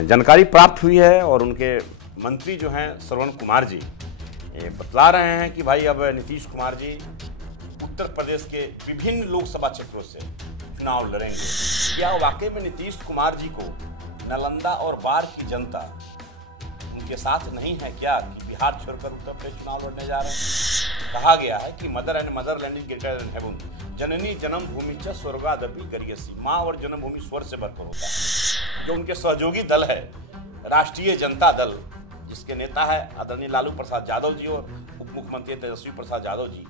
जानकारी प्राप्त हुई है और उनके मंत्री जो हैं श्रवण कुमार जी ये बतला रहे हैं कि भाई अब नीतीश कुमार जी उत्तर प्रदेश के विभिन्न लोकसभा क्षेत्रों से चुनाव लड़ेंगे। क्या वाकई में नीतीश कुमार जी को नालंदा और बाढ़ की जनता उनके साथ नहीं है क्या कि बिहार छोड़कर उत्तर प्रदेश चुनाव लड़ने जा रहे हैं? कहा गया है कि mother and motherland is greater than heaven, जननी जन्मभूमि च स्वर्गादपि गरीयसी। माँ और जन्मभूमि स्वर्ग से बढ़कर होता है। जो उनके सहयोगी दल है राष्ट्रीय जनता दल, जिसके नेता है आदरणीय लालू प्रसाद यादव जी और उप मुख्यमंत्री तेजस्वी प्रसाद यादव जी,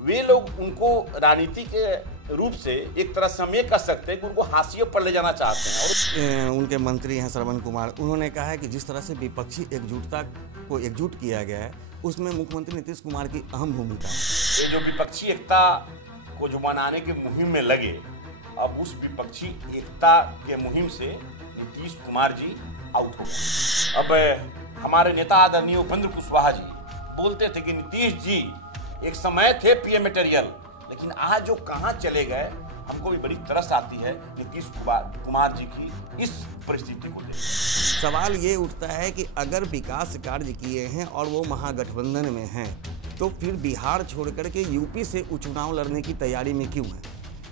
वे लोग उनको राजनीति के रूप से एक तरह से हम ये कह सकते हैं कि उनको हाशिए पर ले जाना चाहते हैं। और उनके मंत्री हैं श्रवण कुमार, उन्होंने कहा है कि जिस तरह से विपक्षी एकजुटता को एकजुट किया गया है उसमें मुख्यमंत्री नीतीश कुमार की अहम भूमिका है। ये जो विपक्षी एकता को जो मनाने की मुहिम में लगे, अब उस विपक्षी एकता के मुहिम से नीतीश कुमार जी आउट हो गए। अब हमारे नेता आदरणीय उपेंद्र कुशवाहा जी बोलते थे कि नीतीश जी एक समय थे पीएम मटेरियल, लेकिन आज जो कहां चले गए, हमको भी बड़ी तरस आती है नीतीश कुमार जी की इस परिस्थिति को देख। सवाल ये उठता है कि अगर विकास कार्य किए हैं और वो महागठबंधन में हैं, तो फिर बिहार छोड़ करके यूपी से चुनाव लड़ने की तैयारी में क्यों है?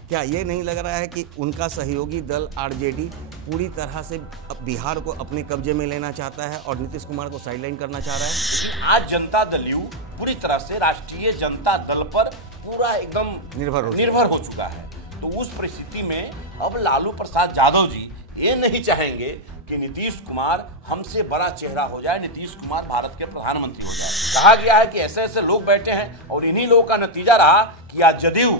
क्या ये नहीं लग रहा है कि उनका सहयोगी दल आरजेडी पूरी तरह से बिहार को अपने कब्जे में लेना चाहता है और नीतीश कुमार को साइडलाइन करना चाह रहा है? लेकिन आज जनता दल यू पूरी तरह से राष्ट्रीय जनता दल पर पूरा एकदम निर्भर हो चुका है। तो उस परिस्थिति में अब लालू प्रसाद यादव जी ये नहीं चाहेंगे कि नीतीश कुमार हमसे बड़ा चेहरा हो जाए, नीतीश कुमार भारत के प्रधानमंत्री हो जाए। कहा गया है कि ऐसे ऐसे लोग बैठे हैं और इन्हीं लोगों का नतीजा रहा कि आज जदयू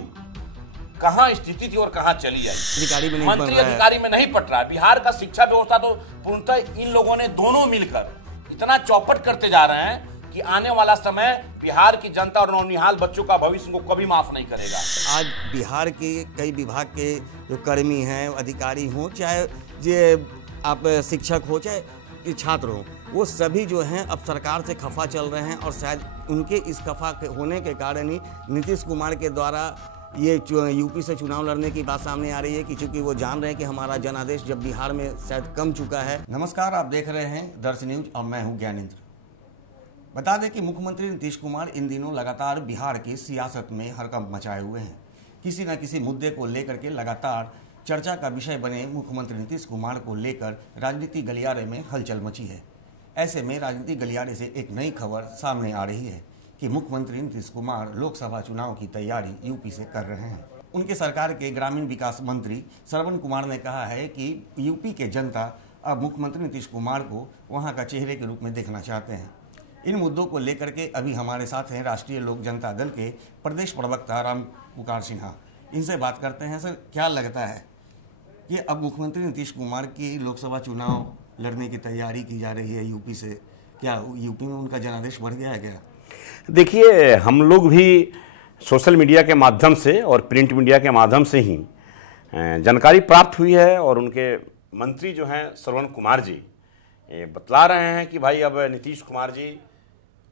कहां स्थिति थी और कहां चली आई। मंत्री अधिकारी में नहीं पट रहा है। बिहार का शिक्षा व्यवस्था तो पूर्णतः इन लोगों ने दोनों मिलकर इतना चौपट करते जा रहे हैं कि आने वाला समय बिहार की जनता और नौनिहाल बच्चों का भविष्य को कभी माफ नहीं करेगा। आज बिहार के कई विभाग के जो कर्मी हैं, अधिकारी हों, चाहे ये आप शिक्षक हो, चाहे छात्र हो, वो सभी जो हैं अब सरकार से खफा चल रहे हैं और शायद उनके इस खफा होने के कारण ही नीतीश कुमार के द्वारा ये यूपी से चुनाव लड़ने की बात सामने आ रही है कि चूंकि वो जान रहे हैं कि हमारा जनादेश जब बिहार में शायद कम चुका है। नमस्कार, आप देख रहे हैं दर्श न्यूज और मैं हूं ज्ञानेंद्र। बता दें कि मुख्यमंत्री नीतीश कुमार इन दिनों लगातार बिहार की सियासत में हड़कंप मचाए हुए हैं। किसी न किसी मुद्दे को लेकर के लगातार चर्चा का विषय बने मुख्यमंत्री नीतीश कुमार को लेकर राजनीति गलियारे में हलचल मची है। ऐसे में राजनीति गलियारे से एक नई खबर सामने आ रही है कि मुख्यमंत्री नीतीश कुमार लोकसभा चुनाव की तैयारी यूपी से कर रहे हैं। उनके सरकार के ग्रामीण विकास मंत्री श्रवण कुमार ने कहा है कि यूपी के जनता अब मुख्यमंत्री नीतीश कुमार को वहां का चेहरे के रूप में देखना चाहते हैं। इन मुद्दों को लेकर के अभी हमारे साथ हैं राष्ट्रीय लोक जनता दल के प्रदेश प्रवक्ता राम पुकार सिन्हा। इनसे बात करते हैं। सर, क्या लगता है कि अब मुख्यमंत्री नीतीश कुमार की लोकसभा चुनाव लड़ने की तैयारी की जा रही है यूपी से, क्या यूपी में उनका जनादेश बढ़ गया है क्या? देखिए, हम लोग भी सोशल मीडिया के माध्यम से और प्रिंट मीडिया के माध्यम से ही जानकारी प्राप्त हुई है और उनके मंत्री जो हैं श्रवण कुमार जी ये बतला रहे हैं कि भाई अब नीतीश कुमार जी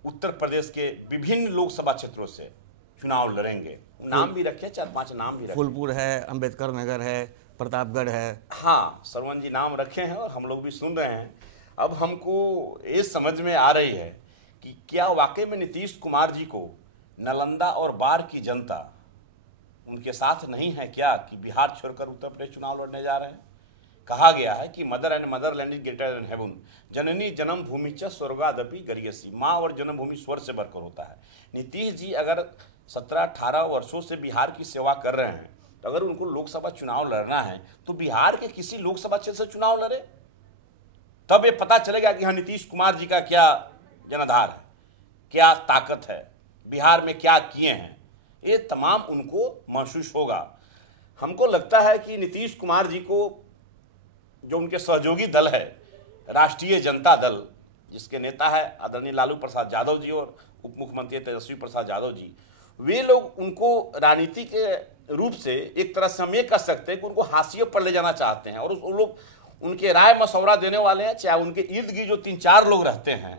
उत्तर प्रदेश के विभिन्न लोकसभा क्षेत्रों से चुनाव लड़ेंगे। नाम भी रखे, 4-5 नाम भी रखे। फूलपुर है, अंबेडकर नगर है, प्रतापगढ़ है। हाँ, श्रवण जी नाम रखे हैं और हम लोग भी सुन रहे हैं। अब हमको ये समझ में आ रही है कि क्या वाकई में नीतीश कुमार जी को नालंदा और बाढ़ की जनता उनके साथ नहीं है क्या कि बिहार छोड़कर उत्तर प्रदेश चुनाव लड़ने जा रहे हैं? कहा गया है कि mother and motherland is greater than heaven, जननी जन्मभूमि च स्वर्गादपि गरीयसी। माँ और जन्मभूमि स्वर्ग से बढ़कर होता है। नीतीश जी अगर 17-18 वर्षों से बिहार की सेवा कर रहे हैं, तो अगर उनको लोकसभा चुनाव लड़ना है तो बिहार के किसी लोकसभा क्षेत्र से चुनाव लड़े, तब ये पता चलेगा कि हाँ नीतीश कुमार जी का क्या जनाधार है, क्या ताकत है, बिहार में क्या किए हैं, ये तमाम उनको महसूस होगा। हमको लगता है कि नीतीश कुमार जी को जो उनके सहयोगी दल है राष्ट्रीय जनता दल, जिसके नेता है आदरणीय लालू प्रसाद यादव जी और उप मुख्यमंत्री तेजस्वी प्रसाद यादव जी, वे लोग उनको राजनीति के रूप से एक तरह से हम ये कह सकते हैं कि उनको हाशिए पर ले जाना चाहते हैं। और उस लोग उनके राय मशवरा देने वाले हैं, चाहे उनके इर्द गिर्द जो 3-4 लोग रहते हैं,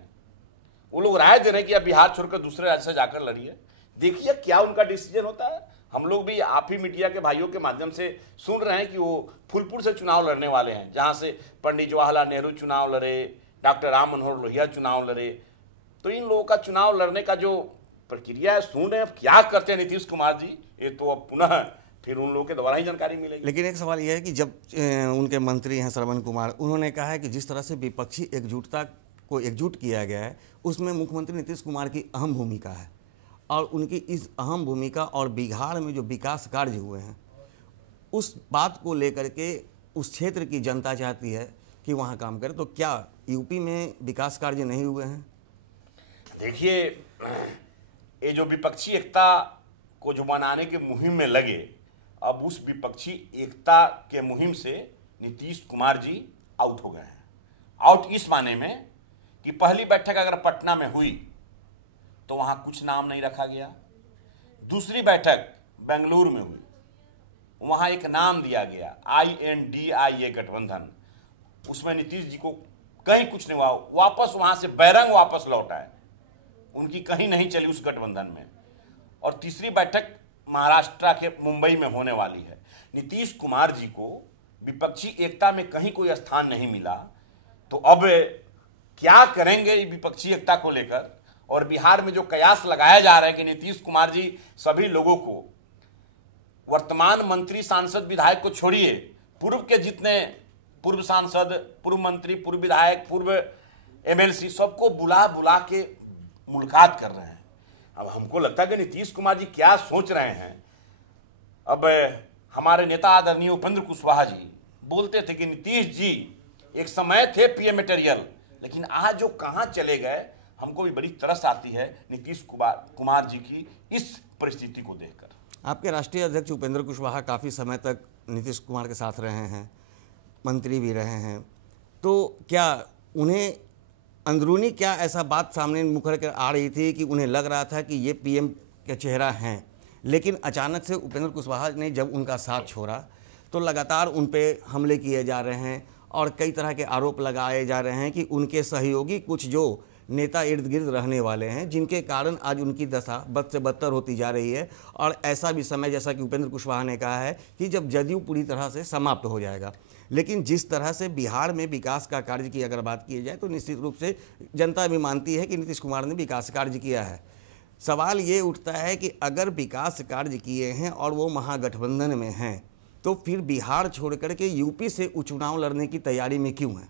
वो लोग राय दे रहे हैं कि अब बिहार छोड़कर दूसरे राज्य से जाकर लड़िए। देखिए क्या उनका डिसीजन होता है। हम लोग भी आप ही मीडिया के भाइयों के माध्यम से सुन रहे हैं कि वो फूलपुर से चुनाव लड़ने वाले हैं, जहां से पंडित जवाहरलाल नेहरू चुनाव लड़े, डॉक्टर राम मनोहर लोहिया चुनाव लड़े। तो इन लोगों का चुनाव लड़ने का जो प्रक्रिया है, सुन रहे हैं अब क्या करते हैं नीतीश कुमार जी, ये तो अब पुनः फिर उन लोगों के द्वारा ही जानकारी मिलेगी। लेकिन एक सवाल यह है कि जब उनके मंत्री हैं श्रवण कुमार, उन्होंने कहा है कि जिस तरह से विपक्षी एकजुटता को एकजुट किया गया है उसमें मुख्यमंत्री नीतीश कुमार की अहम भूमिका है, और उनकी इस अहम भूमिका और बिहार में जो विकास कार्य हुए हैं उस बात को लेकर के उस क्षेत्र की जनता चाहती है कि वहाँ काम करे। तो क्या यूपी में विकास कार्य नहीं हुए हैं? देखिए, ये जो विपक्षी एकता को जो मनाने के मुहिम में लगे, अब उस विपक्षी एकता के मुहिम से नीतीश कुमार जी आउट हो गए हैं। आउट इस माने में कि पहली बैठक अगर पटना में हुई तो वहां कुछ नाम नहीं रखा गया, दूसरी बैठक बेंगलुरु में हुई, वहां एक नाम दिया गया INDIA गठबंधन, उसमें नीतीश जी को कहीं कुछ नहीं हुआ, वापस वहां से बैरंग वापस लौट आए, उनकी कहीं नहीं चली उस गठबंधन में। और तीसरी बैठक महाराष्ट्र के मुंबई में होने वाली है। नीतीश कुमार जी को विपक्षी एकता में कहीं कोई स्थान नहीं मिला, तो अब क्या करेंगे विपक्षी एकता को लेकर? और बिहार में जो कयास लगाया जा रहा है कि नीतीश कुमार जी सभी लोगों को, वर्तमान मंत्री सांसद विधायक को छोड़िए, पूर्व के जितने पूर्व सांसद, पूर्व मंत्री, पूर्व विधायक, पूर्व MLC सबको बुला बुला के मुलाकात कर रहे हैं। अब हमको लगता है कि नीतीश कुमार जी क्या सोच रहे हैं। अब हमारे नेता आदरणीय उपेंद्र कुशवाहा जी बोलते थे कि नीतीश जी एक समय थे PM मटेरियल, लेकिन आज जो कहाँ चले गए, हमको भी बड़ी तरस आती है नीतीश कुमार जी की इस परिस्थिति को देखकर। आपके राष्ट्रीय अध्यक्ष उपेंद्र कुशवाहा काफ़ी समय तक नीतीश कुमार के साथ रहे हैं, मंत्री भी रहे हैं, तो क्या उन्हें अंदरूनी क्या ऐसा बात सामने मुखर कर आ रही थी कि उन्हें लग रहा था कि ये PM का चेहरा हैं, लेकिन अचानक से उपेंद्र कुशवाहा ने जब उनका साथ छोड़ा तो लगातार उन पे हमले किए जा रहे हैं और कई तरह के आरोप लगाए जा रहे हैं कि उनके सहयोगी कुछ जो नेता इर्द गिर्द रहने वाले हैं, जिनके कारण आज उनकी दशा बद से बदतर होती जा रही है। और ऐसा भी समय, जैसा कि उपेंद्र कुशवाहा ने कहा है, कि जब जदयू पूरी तरह से समाप्त हो जाएगा। लेकिन जिस तरह से बिहार में विकास का कार्य की अगर बात की जाए तो निश्चित रूप से जनता भी मानती है कि नीतीश कुमार ने विकास कार्य किया है। सवाल ये उठता है कि अगर विकास कार्य किए हैं और वो महागठबंधन में हैं, तो फिर बिहार छोड़ करके यूपी से चुनाव लड़ने की तैयारी में क्यों है?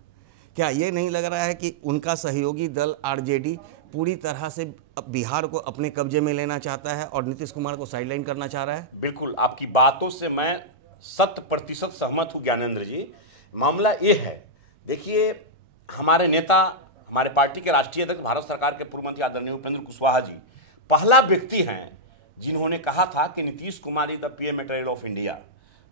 क्या ये नहीं लग रहा है कि उनका सहयोगी दल RJD पूरी तरह से बिहार को अपने कब्जे में लेना चाहता है और नीतीश कुमार को साइडलाइन करना चाह रहा है? बिल्कुल, आपकी बातों से मैं 100% सहमत हूँ ज्ञानेंद्र जी। मामला ये है, देखिए, हमारे नेता, हमारे पार्टी के राष्ट्रीय अध्यक्ष, भारत सरकार के पूर्व मंत्री आदरणीय उपेंद्र कुशवाहा जी पहला व्यक्ति हैं जिन्होंने कहा था कि Nitish Kumar is the PM material of India.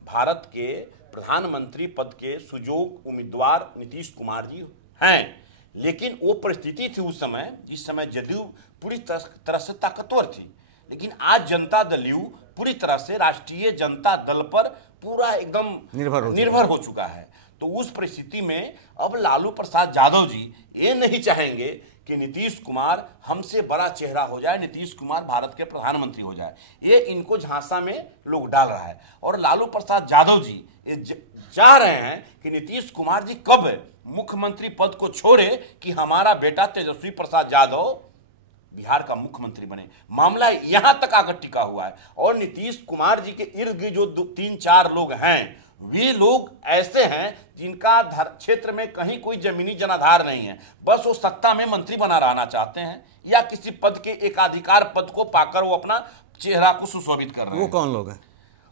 Bharat के प्रधानमंत्री पद के सुयोग्य उम्मीदवार नीतीश कुमार जी हैं, लेकिन वो परिस्थिति थी उस समय, जिस समय जदयू पूरी तरह से ताकतवर थी। लेकिन आज जनता दल यू पूरी तरह से राष्ट्रीय जनता दल पर पूरा एकदम निर्भर हो चुका है। तो उस परिस्थिति में अब लालू प्रसाद यादव जी ये नहीं चाहेंगे कि नीतीश कुमार हमसे बड़ा चेहरा हो जाए, नीतीश कुमार भारत के प्रधानमंत्री हो जाए। ये इनको झांसा में लोग डाल रहा है। और लालू प्रसाद यादव जी चाह रहे हैं कि नीतीश कुमार जी कब मुख्यमंत्री पद को छोड़े कि हमारा बेटा तेजस्वी प्रसाद यादव बिहार का मुख्यमंत्री बने। मामला यहां तक आकर टिका हुआ है। और नीतीश कुमार जी के इर्द गिर्द जो 3-4 लोग हैं, वे लोग ऐसे हैं जिनका क्षेत्र में कहीं कोई जमीनी जनाधार नहीं है, बस वो सत्ता में मंत्री बना रहना चाहते हैं या किसी पद के एकाधिकार पद को पाकर वो अपना चेहरा को सुशोभित कर रहे हैं। वो कौन लोग हैं?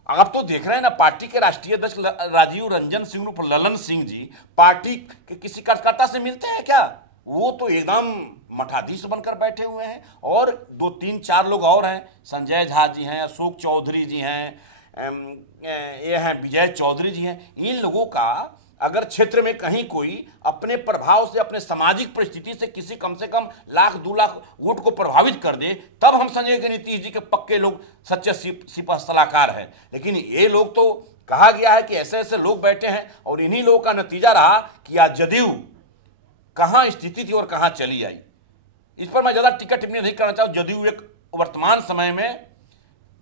आप तो देख रहे हैं ना, पार्टी के राष्ट्रीय अध्यक्ष राजीव रंजन सिंह उर्फ ललन सिंह जी पार्टी के किसी कार्यकर्ता से मिलते हैं क्या? वो तो एकदम मठाधीश बनकर बैठे हुए हैं। और 2-3-4 लोग और हैं, संजय झा जी हैं, अशोक चौधरी जी हैं, ये हैं विजय चौधरी जी हैं। इन लोगों का अगर क्षेत्र में कहीं कोई अपने प्रभाव से, अपने सामाजिक परिस्थिति से किसी कम से कम 1-2 लाख वोट को प्रभावित कर दे, तब हम समझेंगे कि नीतीश जी के पक्के लोग, सच्चे सिपह सलाहकार है। लेकिन ये लोग तो कहा गया है कि ऐसे ऐसे लोग बैठे हैं और इन्हीं लोगों का नतीजा रहा कि आज जदयू कहाँ स्थिति थी और कहाँ चली आई। इस पर मैं ज्यादा टिप्पणी नहीं करना चाहूँ। जदयू एक वर्तमान समय में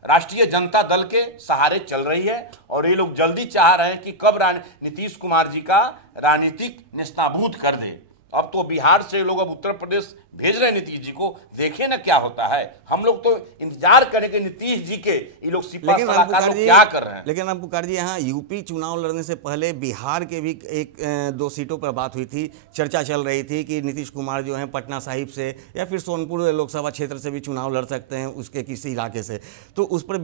राष्ट्रीय जनता दल के सहारे चल रही है और ये लोग जल्दी चाह रहे हैं कि कब नीतीश कुमार जी का राजनीतिक नेस्तनाबूद कर दे। अब तो बिहार से लोग अब उत्तर प्रदेश भेज रहे हैं नीतीश जी को, देखे ना क्या होता है। हम लोग तो इंतजार करेंगे नीतीश जी के, ये लोग सिपा सलाहकार लोग क्या कर रहे हैं। लेकिन राम पुकार जी, यहाँ यूपी चुनाव लड़ने से पहले बिहार के भी एक दो सीटों पर बात हुई थी, चर्चा चल रही थी कि नीतीश कुमार जो है पटना साहिब से या फिर सोनपुर लोकसभा क्षेत्र से भी चुनाव लड़ सकते हैं, उसके किसी इलाके से। तो उस पर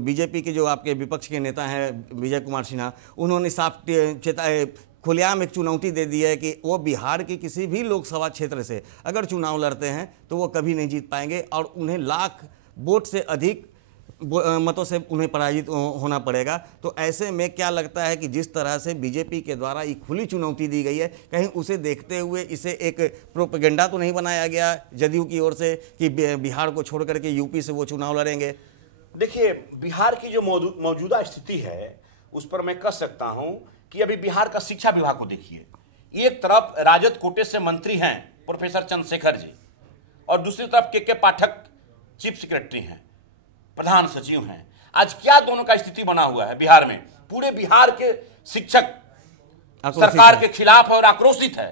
बीजेपी के जो आपके विपक्ष के नेता हैं विजय कुमार सिन्हा, उन्होंने साफ खुलेआम एक चुनौती दे दी है कि वो बिहार के किसी भी लोकसभा क्षेत्र से अगर चुनाव लड़ते हैं तो वो कभी नहीं जीत पाएंगे और उन्हें लाख वोट से अधिक मतों से उन्हें पराजित होना पड़ेगा। तो ऐसे में क्या लगता है कि जिस तरह से बीजेपी के द्वारा एक खुली चुनौती दी गई है, कहीं उसे देखते हुए इसे एक प्रोपेगेंडा तो नहीं बनाया गया जदयू की ओर से कि बिहार को छोड़ करके यूपी से वो चुनाव लड़ेंगे? देखिए, बिहार की जो मौजूदा स्थिति है उस पर मैं कह सकता हूं कि अभी बिहार का शिक्षा विभाग को देखिए। एक तरफ राजद कोटे से मंत्री हैं प्रोफेसर चंद्रशेखर जी और दूसरी तरफ के पाठक चीफ सेक्रेटरी हैं, प्रधान सचिव हैं। आज क्या दोनों का स्थिति बना हुआ है बिहार में? पूरे बिहार के शिक्षक सरकार के खिलाफ और आक्रोशित है,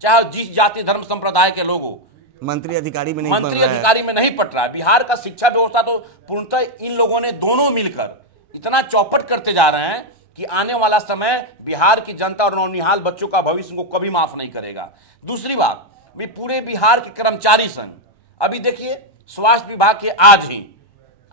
चाहे जिस जाति धर्म संप्रदाय के लोग हो। मंत्री अधिकारी में नहीं पट रहा है। बिहार का शिक्षा व्यवस्था तो पूर्णतः इन लोगों ने दोनों मिलकर इतना चौपट करते जा रहे हैं कि आने वाला समय बिहार की जनता और नौनिहाल बच्चों का भविष्य को कभी माफ नहीं करेगा। दूसरी बात, भी पूरे बिहार के कर्मचारी संघ, अभी देखिए स्वास्थ्य विभाग के आज ही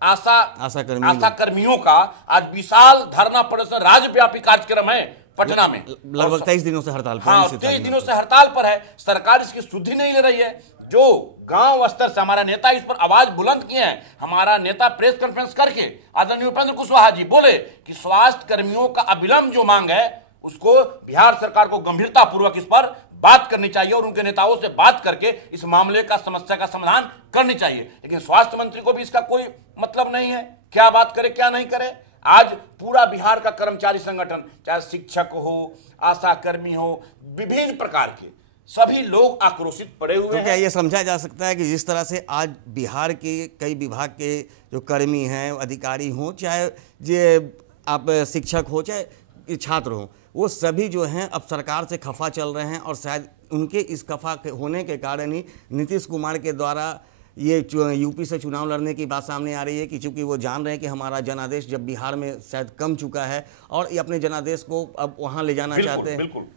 आशा कर्मियों का आज विशाल धरना प्रदर्शन राज्यव्यापी कार्यक्रम है पटना में। लगभग 23 दिनों से हड़ताल पर। हाँ, 23 दिनों से हड़ताल पर है। सरकार इसकी सुधि नहीं ले रही है। जो गांव स्तर से हमारा नेता इस पर आवाज बुलंद किए हैं, हमारा नेता प्रेस कॉन्फ्रेंस करके आदरणीय उपेंद्र कुशवाहा जी बोले कि स्वास्थ्य कर्मियों का अविलंब जो मांग है उसको बिहार सरकार को गंभीरता पूर्वक इस पर बात करनी चाहिए और उनके नेताओं से बात करके इस मामले का समस्या का समाधान करनी चाहिए। लेकिन स्वास्थ्य मंत्री को भी इसका कोई मतलब नहीं है, क्या बात करे क्या नहीं करे। आज पूरा बिहार का कर्मचारी संगठन, चाहे शिक्षक हो, आशा कर्मी हो, विभिन्न प्रकार के सभी लोग आक्रोशित पड़े हुए हैं। क्या ये समझा जा सकता है कि जिस तरह से आज बिहार के कई विभाग के जो कर्मी हैं, अधिकारी हों, चाहे ये आप शिक्षक हो चाहे छात्र हों, वो सभी जो हैं अब सरकार से खफा चल रहे हैं और शायद उनके इस खफा होने के कारण ही नीतीश कुमार के द्वारा ये यूपी से चुनाव लड़ने की बात सामने आ रही है कि चूंकि वो जान रहे हैं कि हमारा जनादेश जब बिहार में शायद कम चुका है और ये अपने जनादेश को अब वहाँ ले जाना चाहते हैं।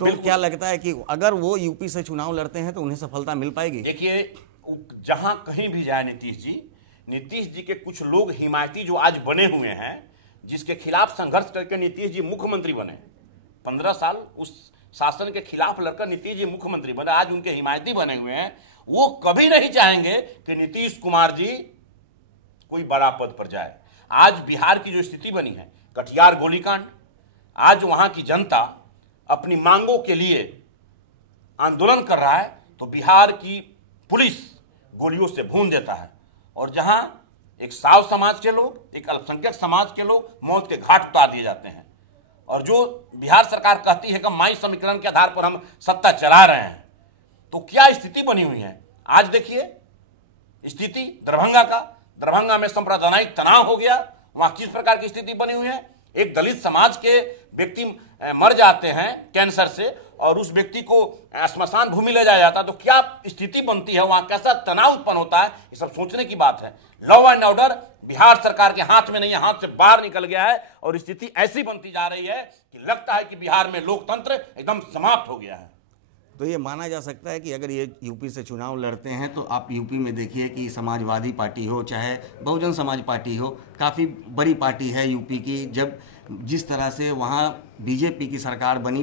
तो क्या लगता है कि अगर वो यूपी से चुनाव लड़ते हैं तो उन्हें सफलता मिल पाएगी? देखिए, जहां कहीं भी जाए नीतीश जी के कुछ लोग हिमायती जो आज बने हुए हैं, जिसके खिलाफ संघर्ष करके नीतीश जी मुख्यमंत्री बने, 15 साल उस शासन के खिलाफ लड़कर नीतीश जी मुख्यमंत्री बने, आज उनके हिमायती बने हुए हैं। वो कभी नहीं चाहेंगे कि नीतीश कुमार जी कोई बड़ा पद पर जाए। आज बिहार की जो स्थिति बनी है, कटिहार गोलीकांड, आज वहां की जनता अपनी मांगों के लिए आंदोलन कर रहा है तो बिहार की पुलिस गोलियों से भून देता है और जहां एक साव समाज के लोग, एक अल्पसंख्यक समाज के लोग मौत के घाट उतार दिए जाते हैं। और जो बिहार सरकार कहती है कि माई समीकरण के आधार पर हम सत्ता चला रहे हैं, तो क्या स्थिति बनी हुई है। आज देखिए स्थिति दरभंगा में सांप्रदायिक तनाव हो गया, वहां किस प्रकार की स्थिति बनी हुई है। एक दलित समाज के व्यक्ति मर जाते हैं कैंसर से और उस व्यक्ति को श्मशान भूमि ले जाया जाता है, तो क्या स्थिति बनती है, वहां कैसा तनाव उत्पन्न होता है, ये सब सोचने की बात है। लॉ एंड ऑर्डर बिहार सरकार के हाथ में नहीं है, हाथ से बाहर निकल गया है और स्थिति ऐसी बनती जा रही है कि लगता है कि बिहार में लोकतंत्र एकदम समाप्त हो गया है। तो ये माना जा सकता है कि अगर ये यूपी से चुनाव लड़ते हैं तो आप यूपी में देखिए कि समाजवादी पार्टी हो चाहे बहुजन समाज पार्टी हो, काफ़ी बड़ी पार्टी है यूपी की। जब जिस तरह से वहाँ बीजेपी की सरकार बनी